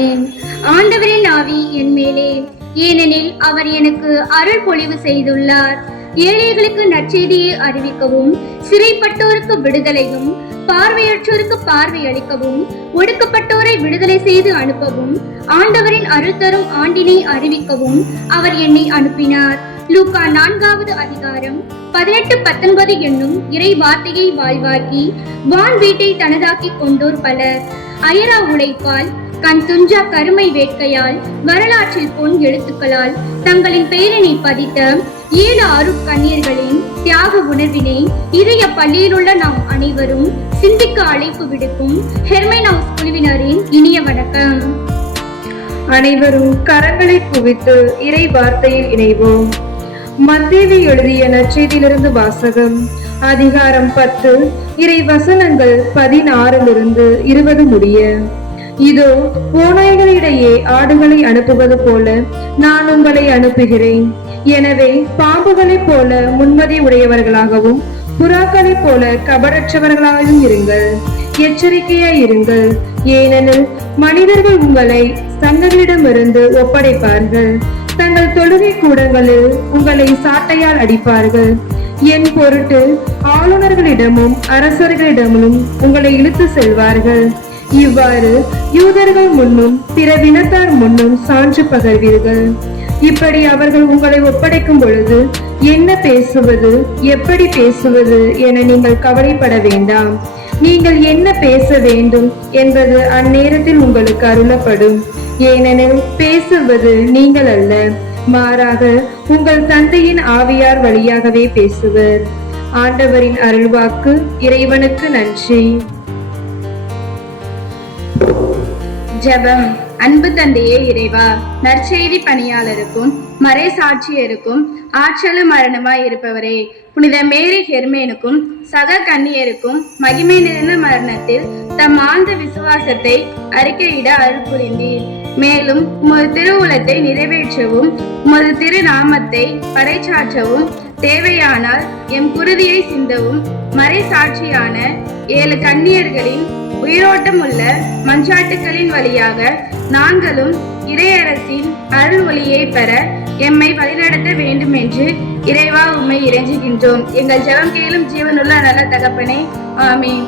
ஆமென். ஆண்டவரின் ஆவி என் மேலே, ஏனெனில் அவர் எனக்கு அருள் பொழிவு செய்துள்ளார். ஏழைகளுக்கு நற்செய்தியை அறிவிக்கவும், சிறைப்பட்டோருக்கு விடுதலையும், பார்வையற்றோருக்கு பார்வை அளிக்கவும், ஒடுக்கப்பட்டோரை விடுதலை செய்து அனுப்பவும், ஆண்டவரின் அருள் தரும் ஆண்டினை அறிவிக்கவும் அவர் என்னை அனுப்பினார். லூக்கா 4வது அதிகாரம் 18-19 என்னும் இறை வார்த்தையை வாழ்வாக்கி வான் வீட்டை தனதாக்கி கொண்டோர் பலர். அயரா உழைப்பால், கண் துஞ்சா கருமை வேட்கையால், வரலாற்றில் பொன் எழுத்துக்களால் தங்களின் பெயரினை பதித்த 7 அருட்கண்ணீர்களின் தியாக உணர்வினை இதய பள்ளியில் உள்ள நாம் அனைவரும் சிந்திக்க அழைப்பு விடுக்கும் ஹெர்மைன் ஹவுஸ் குழுவினரின் இனிய வணக்கம். அனைவரும் கரங்களை குவித்து இறை வார்த்தையில் இணைவோம். மத்தேயு எழுதிய நற்செய்தியிலிருந்து வாசகம். அதிகாரம் 10, இறை வசனங்கள் 16-20 முடிய. இதோ, ஓநாய்களிடையே ஆடுகளை அனுப்புவது போல நான் உங்களை அனுப்புகிறேன். எனவே பாம்புகளைப் போல முன்மதி உடையவர்களாகவும் புறாக்களைப் போல கபடற்றவர்களாகவும் இருங்கள். எச்சரிக்கையாய் இருங்கள். ஏனெனில் மனிதர்கள் உங்களை சங்கங்களிடமிருந்து ஒப்படைப்பார்கள். தங்கள் தொழுகை கூடங்களில் உங்களை சாட்டையால் அடிப்பார்கள். என் பொருட்டு ஆளுநர்களிடமும் அரசர்களிடமும் உங்களை இழுத்து செல்வார்கள். இவ்வாறு யூதர்கள் முன்னும் பிற இனத்தார் முன்னும் சான்று பகர்வீர்கள். இப்படி அவர்கள் உங்களை ஒப்படைக்கும் பொழுது என்ன பேசுவது, எப்படி பேசுவது என நீங்கள் கவலைப்பட வேண்டாம். நீங்கள் என்ன பேச வேண்டும் என்பது அந்நேரத்தில் உங்களுக்கு அருளப்படும். ஏனெனில் பேசுவது நீங்கள் அல்ல, மாறாக உங்கள் தந்தையின் ஆவியார் வழியாகவே பேசுவர். ஆண்டவரின் அருள்வாக்கு. இறைவனுக்கு நன்றி. ஜெபம். அன்பு தந்தையே இறைவா, நற்செய்தி பணியாளருக்கும் மறை சாட்சியருக்கும் ஆற்றலும் மரணமாய் இருப்பவரே, புனித மேரி ஹெர்மேனுக்கும் சக கன்னியருக்கும் மகிமை நிறைந்த மரணத்தில் தம் ஆழ்ந்த விசுவாசத்தை அறிக்கையிட அருள் புரிந்தீர். மேலும் உமது திருவுளத்தை நிறைவேற்றவும் உமது திருநாமத்தை பறைசாற்றவும் தேவையானால் எம் குருதியை சிந்தவும் மறை சாட்சியான 7 கன்னியர்களின் உயிரோட்டம் உள்ள மஞ்சாட்டுக்களின் வழியாக நாங்களும் இறையரசின் அருள் ஒளியை பெற எம்மை வழிநடத்த வேண்டும் என்று இறைவா உம்மை இறைஞ்சுகின்றோம். எங்கள் ஜெபம் கேளும் ஜீவனுள்ள நல்ல தகப்பனே, ஆமென்.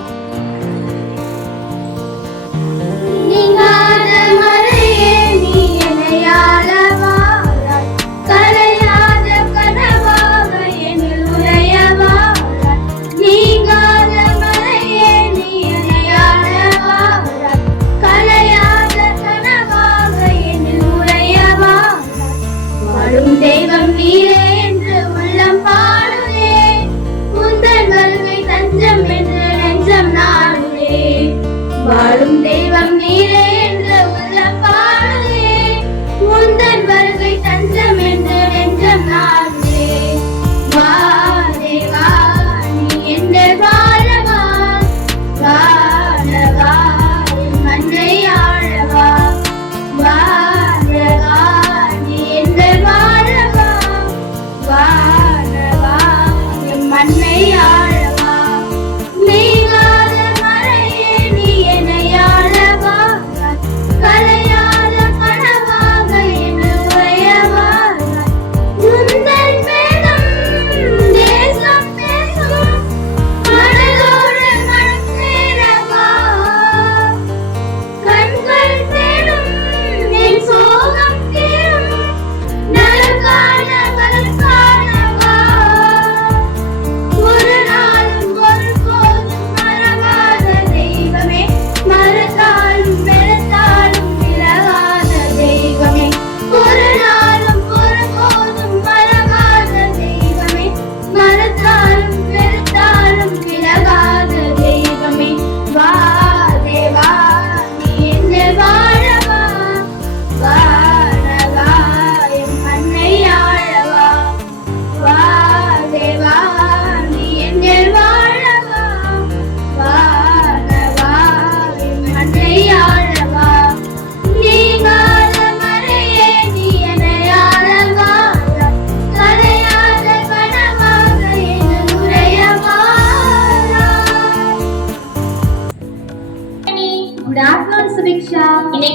தெய்வம் நீரே என்று உள்ளம் பாடுதே, உந்தன் வருகை தஞ்சம் என்று நெஞ்சம்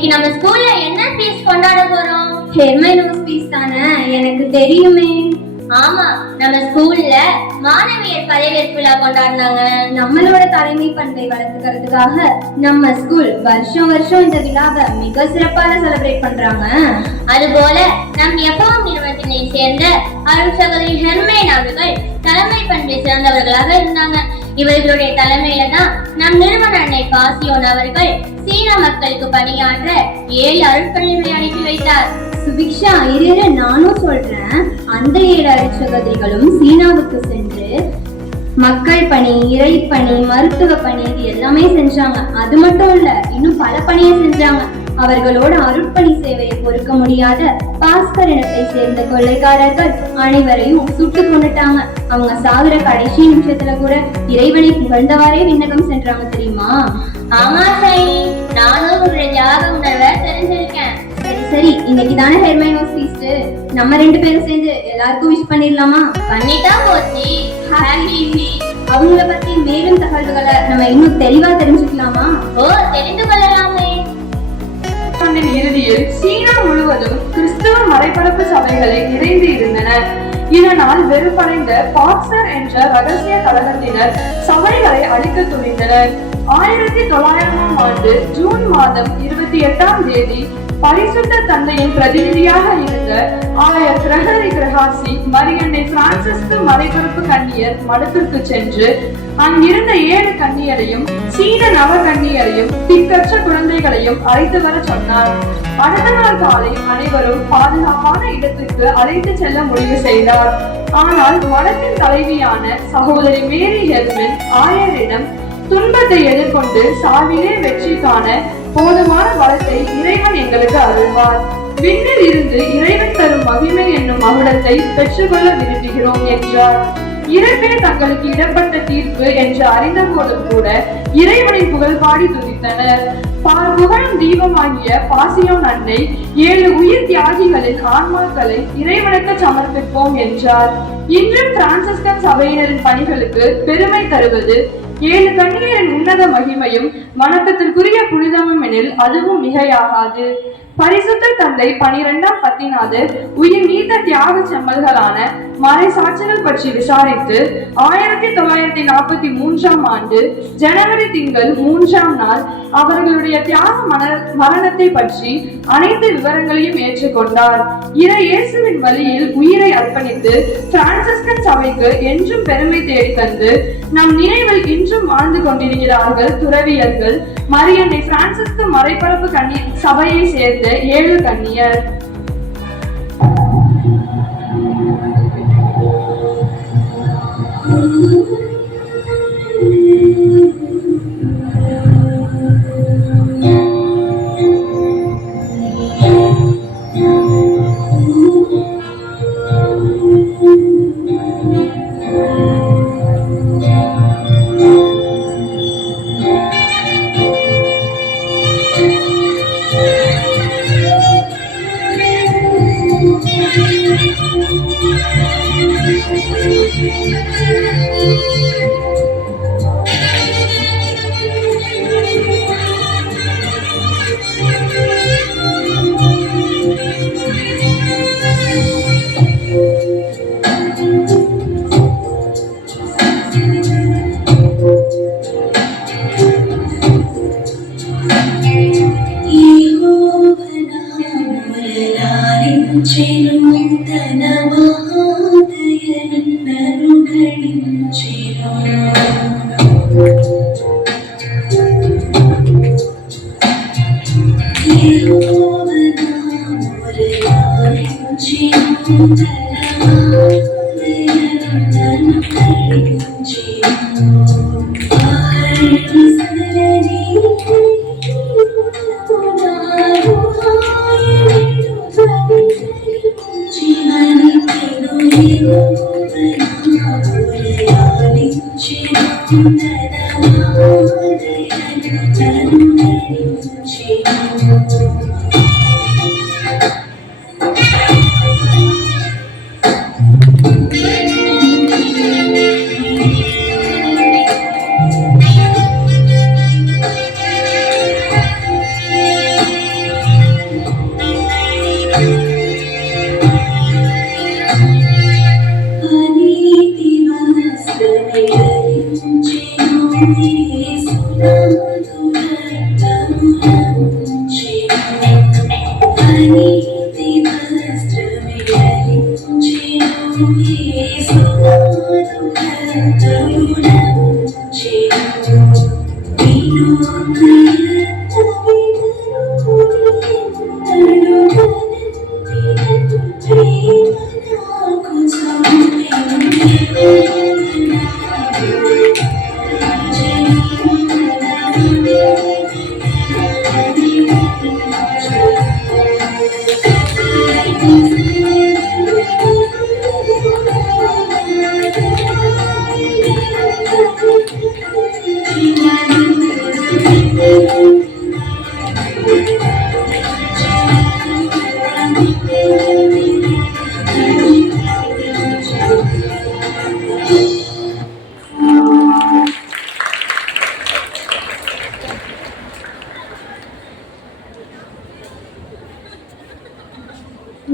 இன்னைக்கு நம்ம ஸ்கூல்ல என்ன ஃபீஸ் கொண்டாட போறோம்? ஹெர்மைனோஸ் ஃபீஸ் தானே, எனக்கு தெரியுமே. ஆமா, நம்ம ஸ்கூல்ல மாணவியர் பதவியேற்பு விழா கொண்டாடினாங்க. நம்மளோட தலைமை பண்பை வளர்த்துக்கிறதுக்காக நம்ம ஸ்கூல் வருஷம் வருஷம் இந்த விழாவை மிக சிறப்பாக செலிப்ரேட் பண்றாங்க. அதுபோல நம் எஃப்எம் நிறுவனத்தினை சேர்ந்த அருள் சகோதரி ஹெர்மைன் அவர்கள் தலைமை பண்பை சிறந்தவர்களாக இருந்தாங்க. இவர்களுடைய தலைமையில தான் நம் நிறுவன அன்னை பாசியோன் அவர்கள் சீன மக்களுக்கு பணியாற்ற 7 அருட்பணிகளை அனுப்பி வைத்தார். சுபிக்ஷா, இரு நானும் சொல்றேன். அந்த 7 அருட்சகோதரிகளும் சீனாவுக்கு சென்று மக்கள் பணி, இறைப்பணி, மருத்துவ பணி இது எல்லாமே செஞ்சாங்க. அது மட்டும் இல்ல, இன்னும் பல பணியை செஞ்சாங்க. அவர்களோட அருட்பணி சேவையை பொறுக்க முடியாத பாஸ்கர் இனத்தை சேர்ந்த கொள்ளைக்காரர்கள் அனைவரையும் சுட்டு கொண்டுட்டாங்க. அவங்க சாகுற கடைசி நிமிஷத்துல கூட இறைவனை புகழ்ந்தவாறே விண்ணகம் சென்றாங்க, தெரியுமா? ஆமா சைனி, நானும் உங்களுடைய தியாக உணர்வை தெரிஞ்சிருக்கேன். சரி, இன்னைக்கு தானே ஹெர்மைனோஸ் ஃபீஸ்ட். நம்ம 2 பேரும் சேர்ந்து எல்லாருக்கும் விஷ் பண்ணிடலாமா? பண்ணிட்டா போச்சு. Happy feast. அவங்கள பத்தி மேலும் தகவல்களை நம்ம இன்னும் தெளிவா தெரிஞ்சுக்கலாமா? ஓ, தெரிந்து கொள்ளலாமே. இறுதியில் சீனா முழுவதும் கிறிஸ்துவ மறைபரப்பு சபைகளை நிறைந்து இருந்தனர். இதனால் வெறுப்படைந்த பாக்சர் என்ற ரகசிய கழகத்தினர் சபைகளை அழிக்க துணிந்தனர். 1900ஆம் ஆண்டு ஜூன் மாதம் 28ஆம் தேதி பரிசுத்த தந்தையின் பிரதிநிதியாக இருந்த ஆயர் கிரகரி கிரகாசி மரியன்னை பிரான்சிஸ்கு மறைபரப்பு கன்னியர் மடத்திற்கு சென்று அங்கிருந்த 7 கன்னியரையும் சீன நவ கன்னியரையும் திக்கற்ற குழந்தைகளையும் அழைத்து வர சொன்னார். அடுத்த நாள் காலை அனைவரும் பாதுகாப்பான இடத்துக்கு அழைத்து செல்ல முடிவு செய்தார். ஆனால் மடத்தின் தலைவியான சகோதரி மேரி ஹெர்மன் ஆயரிடம் துன்பத்தை எதிர்கொண்டு சாவிலே வெற்றி காண போதுமான பலத்தை இறைவன் எங்களுக்கு அருள்வார். விண்ணில் இருந்து இறைவன் தரும் மகிமை என்னும் மகுடத்தை பெற்றுக்கொள்ள விரும்புகிறோம் என்றார். இறைவே தங்களுக்கு இடப்பட்ட தீர்ப்பு என்று அறிந்த போதும் கூட இறைவனின் புகழ் பாடி துதித்தனர். புகழும் தீபமாகிய பாசியோன் அன்னை 7 உயிர் தியாகிகளின் ஆன்மாக்களை இறைவனுக்கு சமர்ப்பிப்போம் என்றார். இன்றும் பிரான்சிஸ்கன் சபையினரின் பணிகளுக்கு பெருமை தருவது 7 கன்னியரின் உன்னத மகிமையும் வணக்கத்திற்குரிய புனிதமும் எனில் அதுவும் மிகையாகாது. பரிசுத்த தந்தை 12ஆம் பத்திநாதர் உயிர் நீத்த தியாக செம்மல்களான மறை சாட்சிகள் பற்றி விசாரித்து 1943ஆம் ஆண்டு ஜனவரி திங்கள் 3ஆம் நாள் அவர்களுடைய தியாக மரணத்தை பற்றி அனைத்து விவரங்களையும் ஏற்றுக்கொண்டார். இயேசுவின் வழியில் உயிரை அர்ப்பணித்து பிரான்சிஸ்கன் சபைக்கு என்றும் பெருமை தேடி தந்து நம் நினைவில் இன்றும் வாழ்ந்து கொண்டிருக்கிறார்கள் துறவியர்கள் மரியன்னை பிரான்சிஸ்கு மறைபரப்பு சபையை சேர்ந்த 7 கன்னியர்.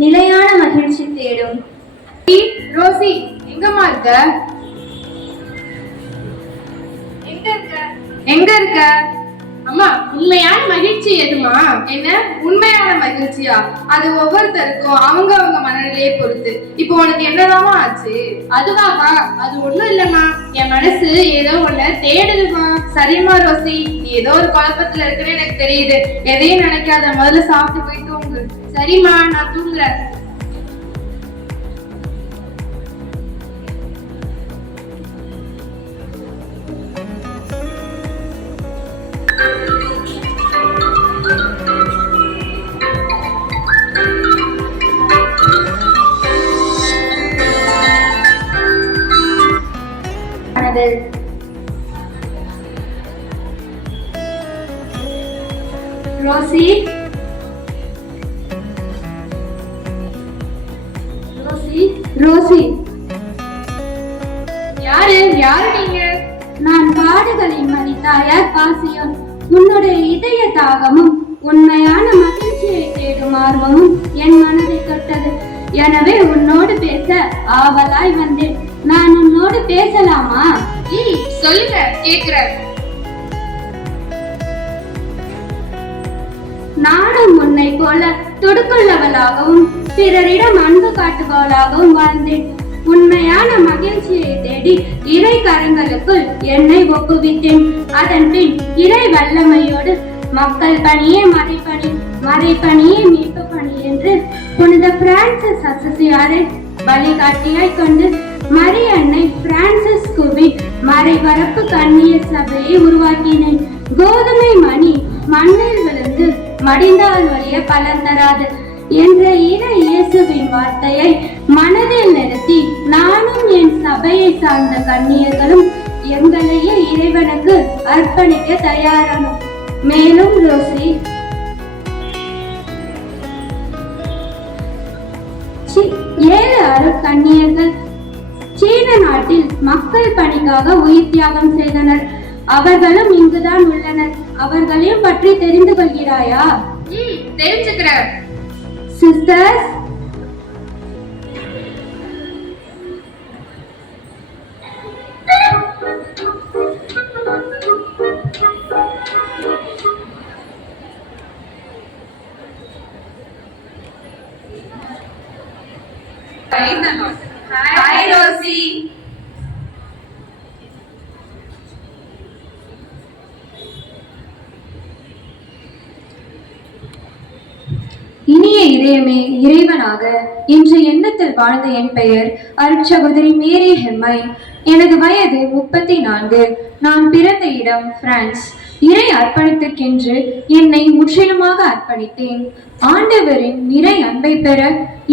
நிலையான மகிழ்ச்சி தேடும். ரோசி, எங்கம்மா இருக்க? எங்க இருக்க? அம்மா, உண்மையான மகிழ்ச்சி எதுமா? என்ன உண்மையான மகிழ்ச்சியா? அது ஒவ்வொருத்தருக்கும் அவங்க மனநிலையை பொறுத்து. இப்போ உனக்கு என்னதாமா ஆச்சு? அதுவாமா? அது ஒண்ணும் இல்லம்மா, என் மனசு ஏதோ ஒண்ணு தேடுதுமா. சரிம்மா ரோசி, நீ ஏதோ ஒரு குழப்பத்துல இருக்குன்னு எனக்கு தெரியுது. எதையும் நினைக்காத, முதல்ல சாப்பிட்டு போய் தூங்கு. சரிம்மா, நான் தூங்குறேன். ரோசி, ரோசி, ரோசி, யாரு நீங்க? நான் பாடுகளின் மணித்தாயார் பாசியம். உன்னுடைய இதய தாகமும் உண்மையான மகிழ்ச்சியை தேடும் ஆர்வமும் என் மனதை தொட்டது. எனவே உன்னோடு பேச ஆவலாய் வந்தேன். நான் உன்னோடு பேசலாமா? சொல்லுங்க, கேக்குறேன். நானும் உன்னை போல தொடுக்குள்ளவளாகவும் பிறரிடம் அன்பு காட்டுபவளாகவும் வாழ்ந்தேன். உண்மையான மகிழ்ச்சியை தேடி இறை கரங்களுக்குள் என்னை ஒப்புவித்தேன். அதன் பின் இறை வல்லமையோடு மக்கள் பணியே மறைப்பணி, மறைப்பணியே மீட்பு பணி என்று புனித பிரான்சிஸ் அசசியாரை வழிகாட்டியாய் கொண்டு மரியன்னை பிரான்சிஸ்குவின் மறைபரப்பு கன்னியர் சபையை உருவாக்கினேன். கோதுமை மணி மண்ணில் விழுந்து மடிந்தால் வழிய பலன் தராது என்ற இறை இயேசுவின் வார்த்தையை மனதில் நிறுத்தி நானும் என் சபையை சார்ந்த கன்னியர்களும் எங்களையே இறைவனுக்கு அர்ப்பணிக்க தயாரானோம். மேலும் ரோசி, ஏழு அருட்கன்னியர்கள் சீன நாட்டில் மக்கள் பணிக்காக உயிர் தியாகம் செய்தனர். அவர்களும் இங்குதான் உள்ளனர். அவர்களையும் பற்றி தெரிந்து கொள்கிறாயா? தெரிஞ்சுக்கிறேன். Sisters, hi Rosie. இனிய இதயமே, இறைவனாக இன்று எண்ணத்தில் வாழ்ந்த என் பெயர் அருட்சகோதரி மேரி ஹெர்மை. எனது வயது 34. நான் பிறந்த இடம் பிரான்ஸ். இறை அர்ப்பணத்திற்கென்று என்னை முற்றிலுமாக அர்ப்பணித்தேன். ஆண்டவரின் நிறை அன்பை பெற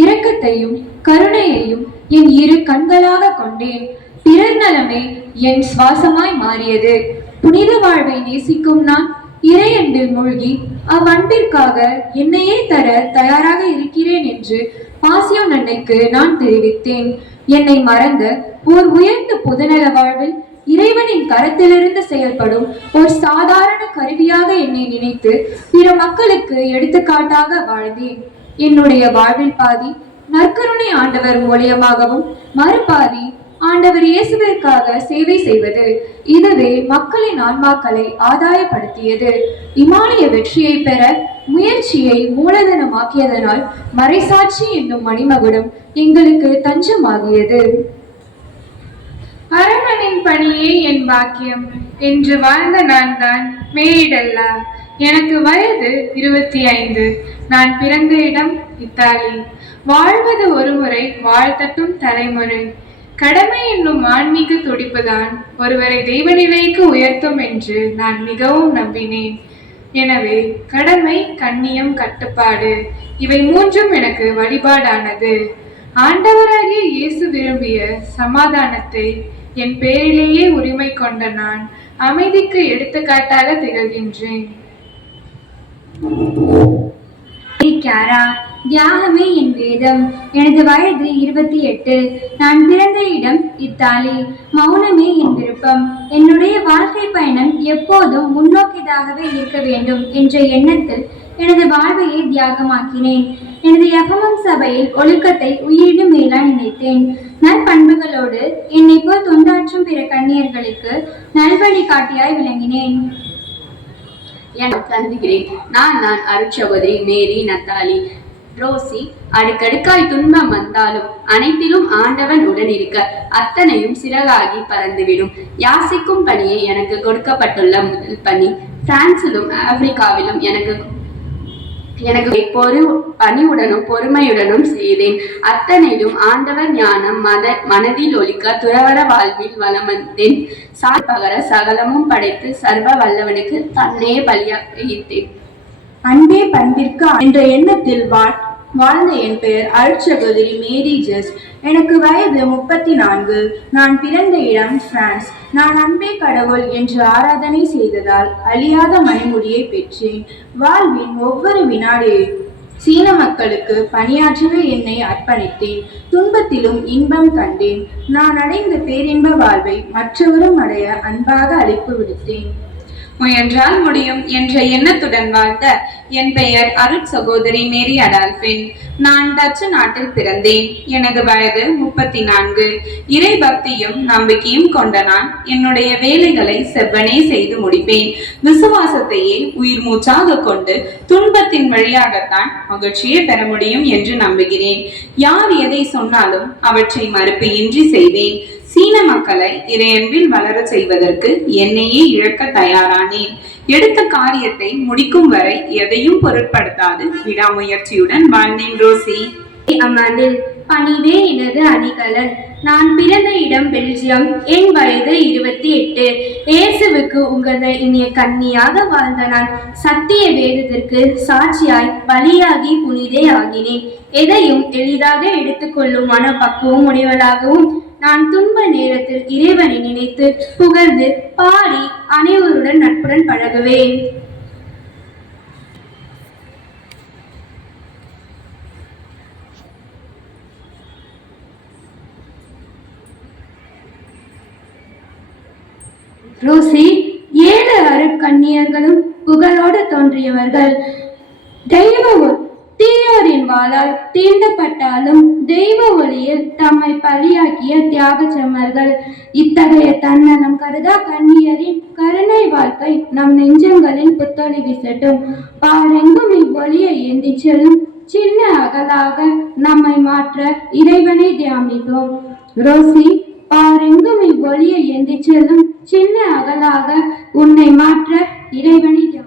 இரக்கத்தையும் கருணையையும் என் இரு கண்களாக கொண்டேன். பிறர் நலமே என் சுவாசமாய் மாறியது. புனித வாழ்வை நேசிக்கும் நான் இறையன்பில் மூழ்கி அவ்வன்பிற்காக என்னையே தர தயாராக இருக்கிறேன் என்று பாசியோன் அன்னைக்கு நான் தெரிவித்தேன். என்னை மறந்த ஓர் உயர்ந்த பொதுநல வாழ்வில் இறைவனின் கரத்திலிருந்து செயல்படும் ஒரு சாதாரண கருவியாக என்னை நினைத்து பிற மக்களுக்கு எடுத்துக்காட்டாக வாழ்ந்தேன். என்னுடைய வாழ்வில் பாதி நற்கருணை ஆண்டவர் மூலியமாகவும் மறுபாதி ஆண்டவர் இயேசுவிற்காக சேவை செய்வது. இதுவே மக்களின் ஆன்மாக்களை ஆதாயப்படுத்தியது. இமாலய வெற்றியை பெற முயற்சியை மூலதனமாக்கியதனால் மறைசாட்சி என்னும் மணிமகுடம் எங்களுக்கு தஞ்சமாகியது. அரமனின் பணியே என் பாக்கியம் என்று வாழ்ந்த நான் தான் மேரிடல்லா. எனக்கு வயது 25. நான் பிறந்த இடம் இத்தாலி. வாழ்வது ஒரு முறை, வாழ்த்தட்டும் தலைமுறை. கடமை என்னும் ஆன்மீக துடிப்புதான் ஒருவரை தெய்வநிலைக்கு உயர்த்தும் என்று நான் மிகவும் நம்பினேன். எனவே கடமை, கண்ணியம், கட்டுப்பாடு இவை மூன்றும் எனக்கு வழிபாடானது. ஆண்டவராகிய இயேசு விரும்பிய சமாதானத்தை என் பேரிலேயே உரிமை கொண்ட நான் அமைதிக்கு எடுத்துக்காட்டாக திகழ்கின்றேன். தியாகமே என் வேதம். எனது வயது 28. நான் பிறந்த இடம் இத்தாலி. மௌனமே என் விருப்பம். என்னுடைய வாழ்க்கை பயணம் எப்போதும் முன்னோக்கியதாகவே இருக்க வேண்டும் என்ற எண்ணத்தில் எனது வாழ்வையே தியாகமாக்கினேன். எனது எஃப்எம் சபையில் ஒழுக்கத்தை உயிரினும் மேலாய் நினைத்தேன். நற்பண்புகளோடு என்னை போல் தொண்டாற்றும் பிற கன்னியர்களுக்கு நல்வழிகாட்டியாய் விளங்கினேன். கருதுகிறேன். நான் அருட்சகோதரி மேரி நத்தாலி. ரோசி, அடுக்கடுக்காய் துன்பம் வந்தாலும் அனைத்திலும் ஆண்டவன் உடன் இருக்க அத்தனையும் சிறகாகி பறந்துவிடும். யாசிக்கும் பணியை எனக்கு கொடுக்கப்பட்டுள்ள முதல் பணி பிரான்சிலும் ஆப்பிரிக்காவிலும் எனக்கு பணிவுடனும் பொறுமையுடனும் செய்தேன். அத்தனையிலும் ஆண்டவர் ஞானம் மனதில் ஒலிக்க துறவர வாழ்வில் வளம் வந்தேன். பகர சகலமும் படைத்து சர்வ வல்லவனுக்கு தன்னே பலியாக ஈர்த்தேன். அன்பே பண்பிற்கு என்ற எண்ணத்தில் வாழ்ந்த என் பெயர் அருட்சகோதரி மேரி ஜெஸ். எனக்கு வயது 34. நான் பிறந்த இடம் பிரான்ஸ். நான் அன்பே கடவுள் என்று ஆராதனை செய்ததால் அழியாத மணிமுடியை பெற்றேன். வாழ்வின் ஒவ்வொரு வினாடியும் சீன மக்களுக்கு பணியாற்றவே என்னை அர்ப்பணித்தேன். துன்பத்திலும் இன்பம் கண்டேன். நான் அடைந்த பேரின்ப வாழ்வை மற்றவரும் அடைய அன்பாக அழைப்பு விடுத்தேன். முயன்றால் முடியும் என்ற எண்ணத்துடன் வாழ்ந்த என் பெயர் அருட்சகோதரி மேரி அடால்பின். நான் டச்சு நாட்டில் பிறந்தேன். எனது வயது 34. இறை பக்தியும் நம்பிக்கையும் கொண்ட நான் என்னுடைய வேலைகளை செவ்வனே செய்து முடிப்பேன். விசுவாசத்தையே உயிர் மூச்சாக கொண்டு துன்பத்தின் வழியாகத்தான் மகிழ்ச்சியை பெற முடியும் என்று நம்புகிறேன். யார் எதை சொன்னாலும் அவற்றை மறுப்பு இன்றி செய்வேன். சீன மக்களை இறையன்பில் வளர செய்வதற்கு என்னையே இழக்க தயாரானேன். எடுத்த காரியத்தை முடிக்கும் வரை எதையும் பொருட்படுத்தாது விடாமுயற்சியுடன் வாழ்ந்தேன். ரோசி, அம்மாண்டில் பணிவே எனது அணிகலன். நான் பிறந்த இடம் பெல்ஜியம். என் வயது 28. இயேசுவுக்கு உங்களது இனிய கன்னியாக வாழ்ந்த நான் சத்திய வேதத்திற்கு சாட்சியாய் பலியாகி புனிதே ஆகினேன். எதையும் எளிதாக எடுத்துக்கொள்ளும் மனப்பக்குவம் உடையவளாகவும் நான் துன்ப நேரத்தில் இறைவனை நினைத்து புகழ்ந்து பாடி அனைவருடன் நட்புடன் பழகுவேன். ரோசி, 7 அருட்கன்னியர்களும் புகழோடு தோன்றியவர்கள். தீயோரின் வாளால் தீண்டப்பட்டாலும் தெய்வ ஒளியில் தம்மை பலியாக்கிய தியாக செம்மர்கள். இத்தகைய தன்னலம் கருதா கன்னியரின் கருணை வாழ்க்கை நம் நெஞ்சங்களில் புத்தொளி வீசட்டும். பாரெங்கும் இவ்வொளியை ஏந்தி செல்லும் சின்ன அகலாக நம்மை மாற்ற இறைவனை தியானித்தோம். ரோசி, பாரெங்கும் இவ்வொளியை ஏந்தி செல்லும் சின்ன அகலாக உன்னை மாற்ற இறைவனை தியானி.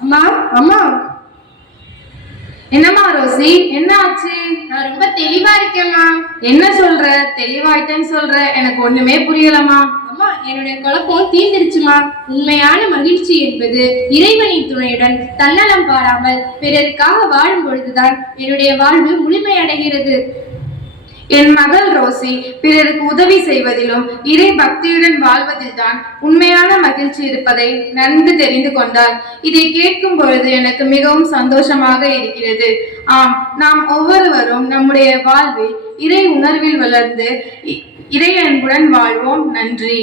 அம்மா, அம்மா. என்னம்மா ரோசி, என்ன ஆச்சு? நான் ரொம்ப தெளிவா இருக்கேம்மா. என்ன சொல்ற? தெளிவாயிட்டேன்னு சொல்ற, எனக்கு ஒண்ணுமே புரியலம்மா. அம்மா, என்னுடைய குழப்பம் தீர்ந்துருச்சுமா. உண்மையான மகிழ்ச்சி என்பது இறைவனின் துணையுடன் தன்னலம் பாராமல் பிறருக்காக வாழும் பொழுதுதான் என்னுடைய வாழ்வு முழுமையடைகிறது. என் மகள் ரோசி பிறருக்கு உதவி செய்வதிலும் இறை பக்தியுடன் வாழ்வதில்தான் உண்மையான மகிழ்ச்சி இருப்பதை நன்கு தெரிந்து கொண்டாள். இதை கேட்கும் பொழுது எனக்கு மிகவும் சந்தோஷமாக இருக்கிறது. ஆம், நாம் ஒவ்வொருவரும் நம்முடைய வாழ்வில் இறை உணர்வில் வளர்ந்து இறை அன்புடன் வாழ்வோம். நன்றி.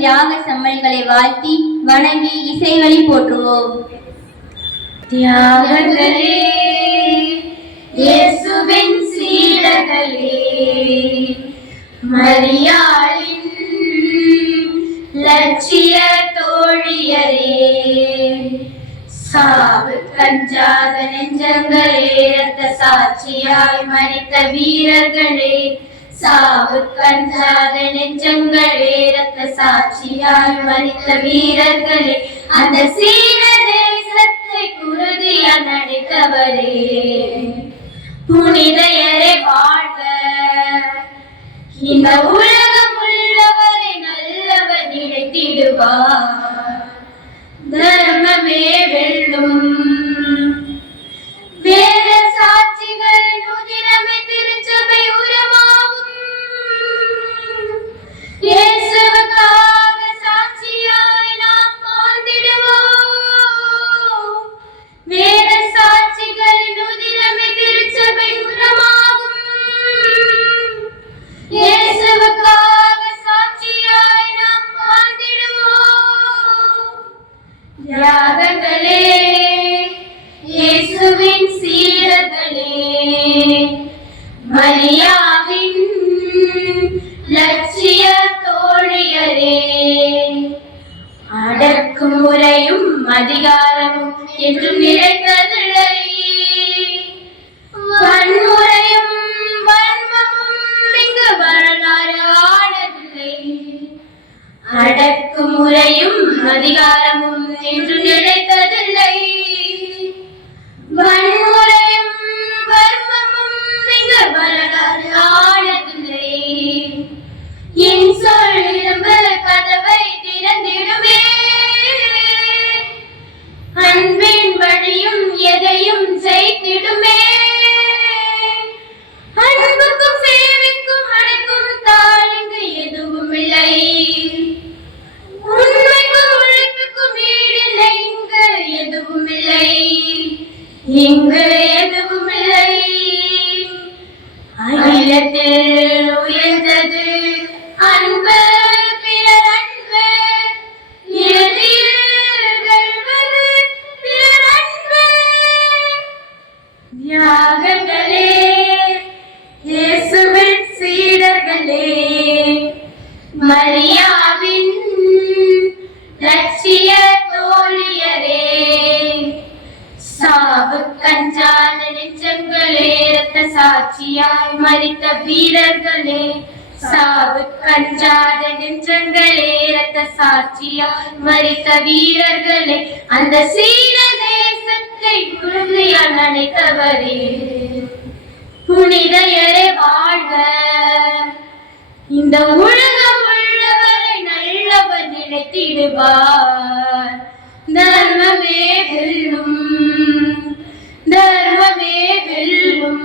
தியாக செம்மல்களை வாழ்த்தி வணங்கி இசைவழி போற்றுவோம். தியாகங்களே, இயேசுவின் சீடர்களே, மரியாளின் லட்சிய தோழியரே, சாவு கஞ்சாத நெஞ்சங்களே, இரத்த சாட்சியாய் மரித்த வீரர்களே, சாவு கஞ்சாத நெஞ்சங்களே, இரத்த சாட்சியாய் மரித்த வீரர்களே, அந்த சீன தேசத்தை குருதிய நடித்தவரே, புனிதையரே வாழ்க. இந்த உலகம் உள்ளவரை நல்லவர் நினைத்திடுவார், தர்மமே வெல்லும். வேத சாட்சிகள் உதிரமே திருச்சபை உரமாகும். இயேசுவுக்காக சாட்சியாய் நாம் வாழ்ந்திடுவோம். வேத சாட்சிகளின் உதிரமே திருச்சபை உரமாகும். இயேசுவுக்காக அதிகாரமும் என்றும் நிலைத்ததில்லை. வன்முறையும் வன்மமும் இங்கு வரலாறு ஆனதில்லை. அடக்குமுறையும் அதிகாரமும் என்றும் நிலைத்ததில்லை. வன்முறையும் வன்மமும் இங்கு வரலாறு ஆனதில்லை. என் சொல் இரும்பு கதவை திறந்திடுமே. அன்பின் வழியும் எதையும் செய்திடுமே. அன்புக்கும் சேவைக்கும் அழைக்கும் தாள் இங்கு எதுவும் இல்லை. உண்மைக்கும் உழைப்புக்கும் ஈடில்லை. இங்கு எதுவும் இல்லை. இங்கு எதுவும் இல்லை. அகிலத்தில் உயர்ந்தது அன்பு, பிறர் அன்பு. இறுதியில் வெல்வது பிறர் அன்பு. தியாகங்களே, இயேசுவின் சீடர்களே, மரியாவின் லட்சிய தோழியரே, சாவு கஞ்சான நெஞ்சங்களே, இரத்த சாட்சியாய் மரித்த வீரர்களே, சாவு கஞ்சாத நெஞ்சங்களே, இரத்த சாட்சியாய் மரித்த வீரர்களே, அந்த சீன தேசத்தை உறுதியால் நினைத்தவரே, புனிதையரே வாழ்க. இந்த உலகம் உள்ளவரை நல்லவர் நினைத்திடுவார். தர்மமே வெல்லும், தர்மமே வெல்லும்.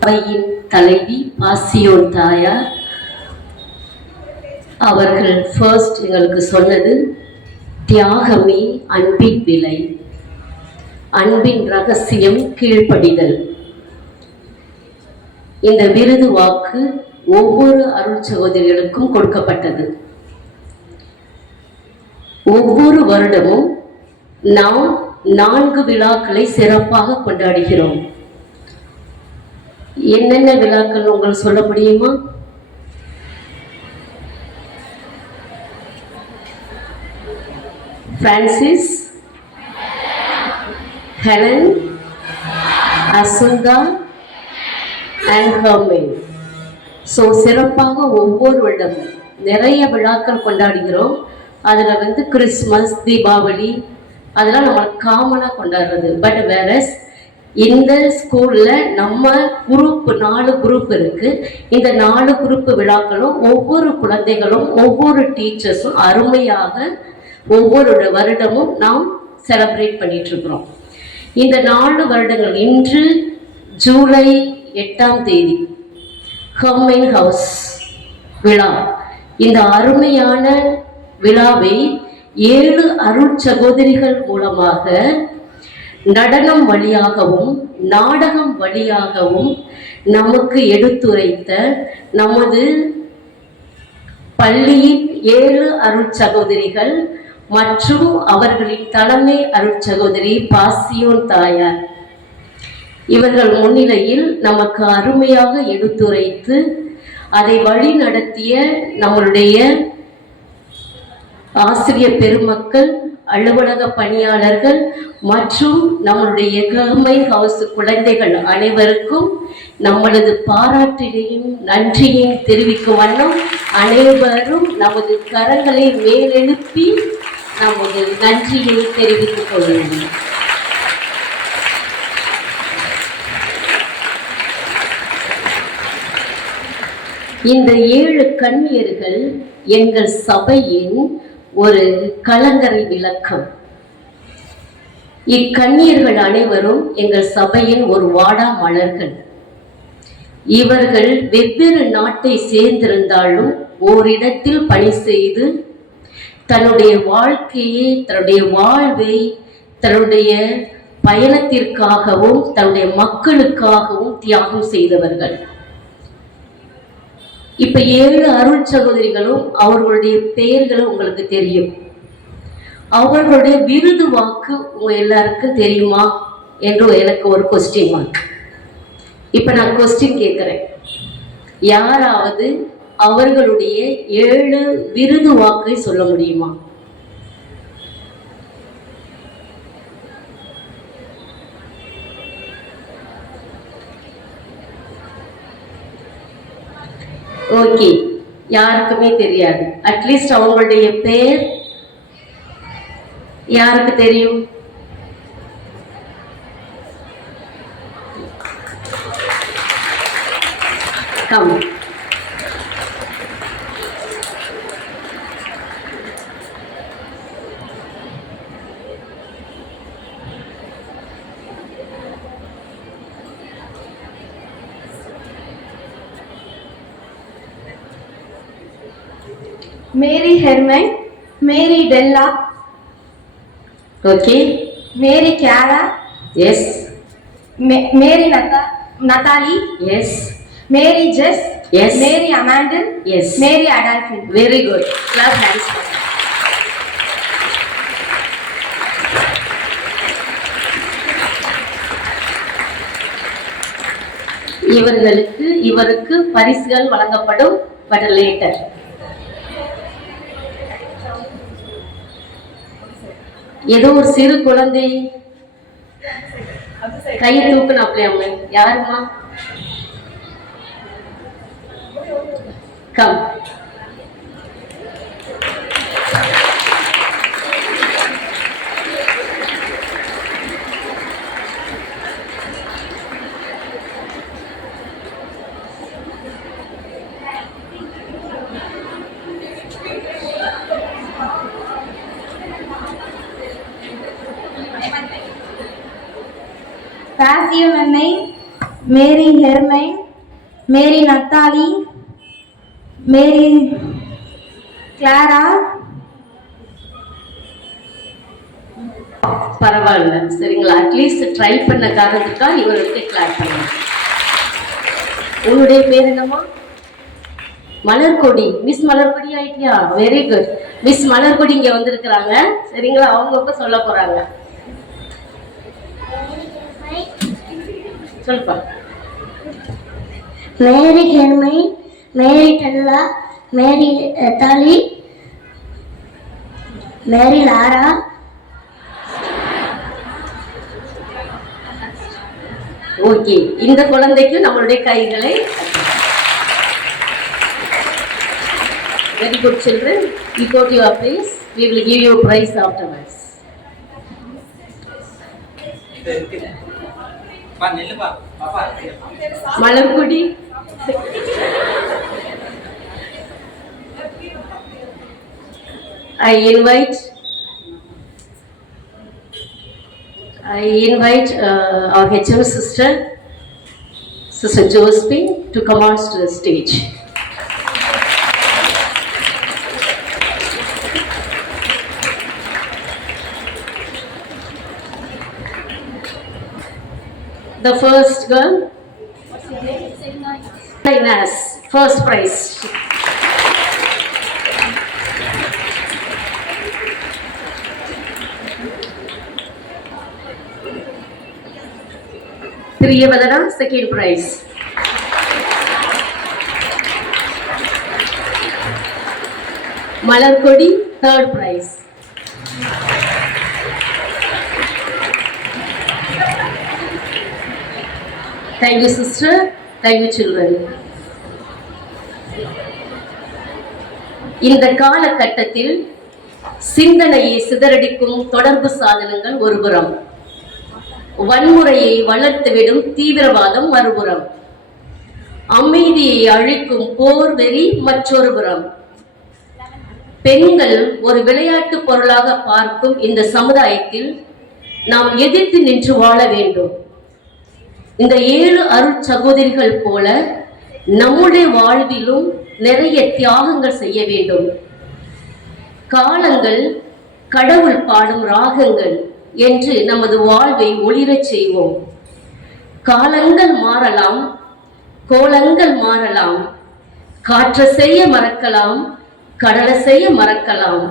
சபையின் தலைவி பாசியோன் தாயார் அவர்கள் ஃபர்ஸ்ட் எங்களுக்கு சொன்னது தியாகமே அன்பின் விலை, அன்பின் ரகசியம் கீழ்ப்படிதல். இந்த விருது வாக்கு ஒவ்வொரு அருள் சகோதரிகளுக்கும் கொடுக்கப்பட்டது. ஒவ்வொரு வருடமும் நாம் 4 விழாக்களை சிறப்பாக கொண்டாடுகிறோம். என்னென்ன விழாக்கள் உங்களுக்கு சொல்ல முடியுமா? Francis, Helen, Assunta and Herman. So சிறப்பாக ஒவ்வொரு வருடமும் நிறைய விழாக்கள் கொண்டாடுகிறோம். அதில் கிறிஸ்மஸ், தீபாவளி அதெல்லாம் நம்ம காமனாக கொண்டாடுறது. பட் வேறஸ் இந்த ஸ்கூல்ல நம்ம குரூப் 4 குரூப் இருக்கு. இந்த 4 குரூப் விழாக்களும் ஒவ்வொரு குழந்தைகளும் ஒவ்வொரு டீச்சர்ஸும் அருமையாக ஒவ்வொரு வருடமும் நாம் செலிப்ரேட் பண்ணிட்டு இருக்கிறோம். இந்த 4 வருடங்கள் இன்று ஜூலை 8ஆம் தேதி ஹர்மேன் ஹவுஸ் விழா. இந்த அருமையான விழாவை 7 அருள் சகோதரிகள் மூலமாக நடனம் வழியாகவும் நாடகம் வழியாகவும் நமக்கு எடுத்துரைத்த நமது பள்ளியின் 7 அருள் சகோதரிகள் மற்றும் அவர்களின் தலைமை அருள் சகோதரி பாசியோன் தாயார் இவர்கள் முன்னிலையில் நமக்கு அருமையாக எடுத்துரைத்து அதை வழி நடத்திய நம்மளுடைய ஆசிரியர் பெருமக்கள், அலுவலக பணியாளர்கள் மற்றும் நம்மளுடைய ஹர்மேன் ஹவுஸ் குழந்தைகள் அனைவருக்கும் நம்மளது பாராட்டினையும் நன்றியையும் தெரிவிக்கும் வண்ணம் அனைவரும் நமது கரங்களை மேலெழுப்பி நமது நன்றியை தெரிவித்துக் கொள்ளுங்கள். இந்த 7 கன்னியர்கள் எங்கள் சபையின் ஒரு கலங்கரை விளக்கம். இக்கன்னியர்கள் அனைவரும் எங்கள் சபையின் ஒரு வாடா மலர்கள். இவர்கள் வெவ்வேறு நாட்டை சேர்ந்திருந்தாலும் ஓரிடத்தில் பணி செய்து தன்னுடைய வாழ்க்கையை, தன்னுடைய வாழ்வை, தன்னுடைய பயணத்திற்காகவும் தன்னுடைய மக்களுக்காகவும் தியாகம் செய்தவர்கள். இப்ப 7 அருள் சகோதரிகளும் அவர்களுடைய பெயர்களும் உங்களுக்கு தெரியும். அவர்களுடைய விருது வாக்கு உங்க எல்லாருக்கும் தெரியுமா என்று எனக்கு ஒரு கொஸ்டின் மார்க். இப்ப நான் கொஸ்டின் கேட்கிறேன், யாராவது அவர்களுடைய 7 விருது வாக்கை சொல்ல முடியுமா? ஓகே, யாருக்குமே தெரியாது. அட்லீஸ்ட் அவங்களுடைய பேர் யாருக்கு தெரியும்? Come. Mary Hermine, Mary Della, okay, Mary Clara, yes, Mary Nathalie, yes, Mary Jess, Yes. Mary Amandal, yes. Mary Adolphine. Very good. Clap hands. இவருக்கு பரிசுகள் வழங்கப்படும், பட் லேட்டர். ஏதோ ஒரு சிறு குழந்தை கையை தூக்குனாப்லையாமே, யாருமா? கம். பாசியவன்னை, மேரி ஹெர்மைன், மேரி நத்தாலி, மேரி கிளாரா. பரவாயில்ல, சரிங்களா? அட்லீஸ்ட் ட்ரை பண்ண காரணத்துக்கா இவருக்கு கிளாப் பண்ணலாம். உங்களுடைய பேர் என்னம்மா? மலர்கொடி. மிஸ் மலர்கொடி ஆயிட்டியா? Very good. மிஸ் மலர்கொடி இங்க வந்திருக்கிறாங்க, சரிங்களா? அவங்க சொல்ல போறாங்க. சொல்லுப்பா. Mary Hermine, Mary Della, Mary Nathalie, Mary Laura, okay, இந்த குழந்தைக்கு நம்மளுடைய கைகளை. Very good children. You go to your place. We will give you a prize afterwards. Malarkodi. I invite our HM sister, Sister Josephine, to come on to the stage. The first girl, Inez, first prize. Priyavadana, second prize. Malarkodi, third prize. Thank you, sister. Thank you, children. இந்த காலகட்டத்தில் சிந்தனையை சிதறடிக்கும் தொடர்பு சாதனங்கள் ஒருபுறம், வன்முறையை வளர்த்துவிடும் தீவிரவாதம் மறுபுறம், அமைதியை அழிக்கும் போர் வெறி மற்றொரு புறம், பெண்கள் ஒரு விளையாட்டு பொருளாக பார்க்கும் இந்த சமுதாயத்தில் நாம் எதிர்த்து நின்று வாழ வேண்டும். இந்த 7 அருட் சகோதரிகள் போல நம்முடைய வாழ்விலும் நிறைய தியாகங்கள் செய்ய வேண்டும். காலங்கள் கடவுள் பாடும் ராகங்கள் என்று நமது வாழ்வை ஒளிரச் செய்வோம். காலங்கள் மாறலாம், கோலங்கள் மாறலாம், காற்ற செய்ய மறக்கலாம், கடலை செய்ய மறக்கலாம்,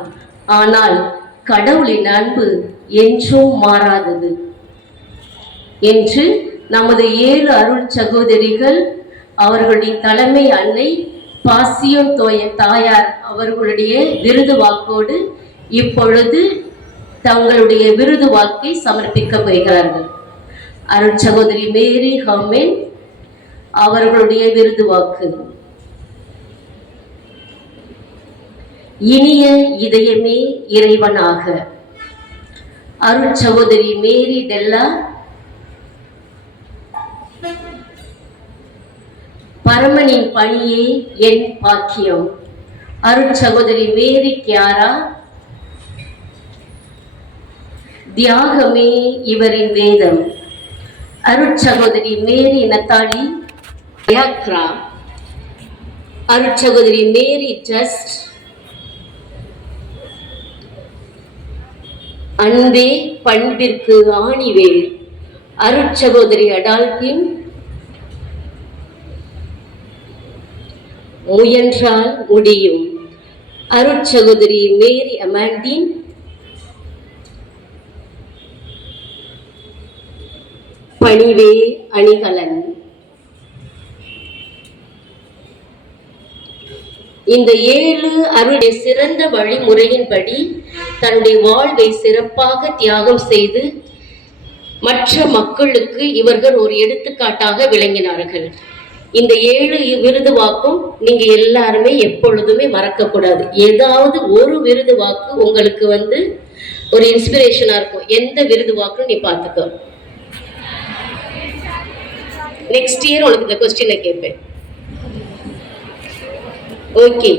ஆனால் கடவுளின் அன்பு என்றும் மாறாதது என்று நமது 7 அருள் சகோதரிகள் அவர்களுடைய தலைமை அன்னை பாசியோன் தாயார் அவர்களுடைய விருது வாக்கோடு இப்பொழுது தங்களுடைய விருது வாக்கை சமர்ப்பிக்க போகிறார்கள். அருள் சகோதரி மேரி ஹர்மென் அவர்களுடைய விருது வாக்கு. இனிய இதயமே இறைவனாக. அருள் சகோதரி மேரி டெல்லா பரமனின் பணியே என் பாக்கியம். அருள் சகோதரி மேரி கியாரா தியாகமே இவரின் வேதம். அருள் சகோதரி மேரி நத்தாலி யாக்ரா. அருள் சகோதரி மேரி ஜஸ்ட் அன்பே பண்பிற்கு ஆணிவேர். அருள் சகோதரி அடால்பின் முயன்றால் முடியும். அருள் சகோதரி மேரி அமாண்டின் பணிவே அணிகலன். இந்த 7 அருளுடைய சிறந்த வழிமுறையின்படி தன்னுடைய வாழ்வை சிறப்பாக தியாகம் செய்து மற்ற மக்களுக்கு இவர்கள் ஒரு எடுத்துக்காட்டாக விளங்கினார்கள். இந்த 7 விருது வாக்கும் நீங்க எல்லாருமே எப்பொழுதுமே மறக்கக்கூடாது. ஏதாவது ஒரு விருது வாக்கு உங்களுக்கு ஒரு இன்ஸ்பிரேஷனா இருக்கும். எந்த விருது வாக்கும் நீ பார்த்துக்கோ. நெக்ஸ்ட் இயர் உனக்கு இந்த கொஸ்டினை கேட்பேன். ஓகே.